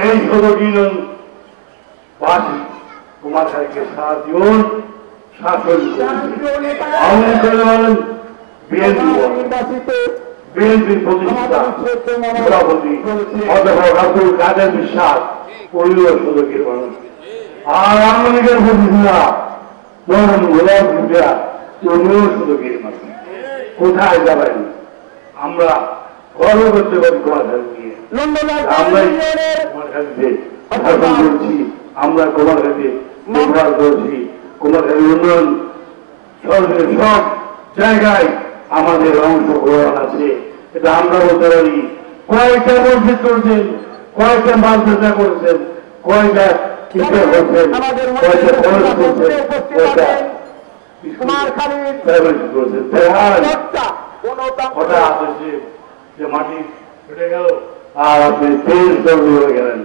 এই সদগীরণ বাসী কুমারখালীকে সারা জীবন শাসন করেন। বিএনপির প্রতিষ্ঠাতা সভাপতি অধ্যাপক আব্দুল কাদের বিশ্বাস পরিবার সদগীর মানুষ, আর আওয়ামী লীগের প্রতিষ্ঠাতা মোহাম্মদ গোলাম ভুটিয়া উনিও সদগীর মানুষ। কোথায় যাবেন? আমরা গর্ব করতে পারি কুমারখালী নিয়ে। আমরাই কুমারখালীতে শাসন করছি, আমরা কুমারখালীতে ব্যবহার করছি, কুমারখালী উন্নয়ন সরকারের সব জায়গায় আমাদের অংশগ্রহণ আছে। এটা আমরা বলতে পারি। কয়েকটা মসজিদ করছেন, কয়েকটা মাদ্রাসা করছেন, কয়েকটা টিচার করছেন, কয়েকটা কলেজ করছেন, কয়েকটা করছেন। কথা আছে যে মাটি ফেটে গেল আর আপনি তেল চর্বি হয়ে গেলেন।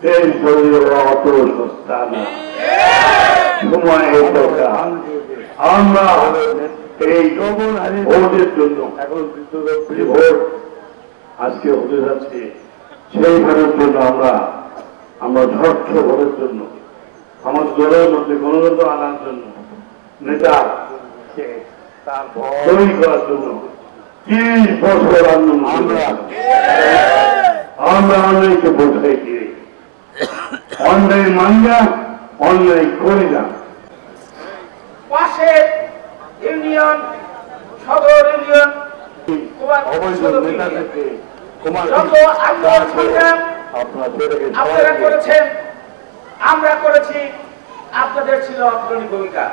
তেল চর্বি অত সস্তা না, সময়ের দরকার। আমরা এই ভোটের জন্য যে ভোট আজকে হতে যাচ্ছে সেই ভোটের জন্য আমরা স্বচ্ছ ভোটের জন্য, আমাদের দলের মধ্যে গণতন্ত্র আনার জন্য, নেতা তৈরি করার জন্য 30 বছর আন্দোলন আমরা অন্যায়কে বোঝাই দিয়ে অন্যায় মাননা, অন্যায় করি না। পাশে ইউনিয়ন, সদর ইউনিয়ন, আপনারা করেছেন, আমরা করেছি, আপনাদের ছিল অগ্রণী ভূমিকা।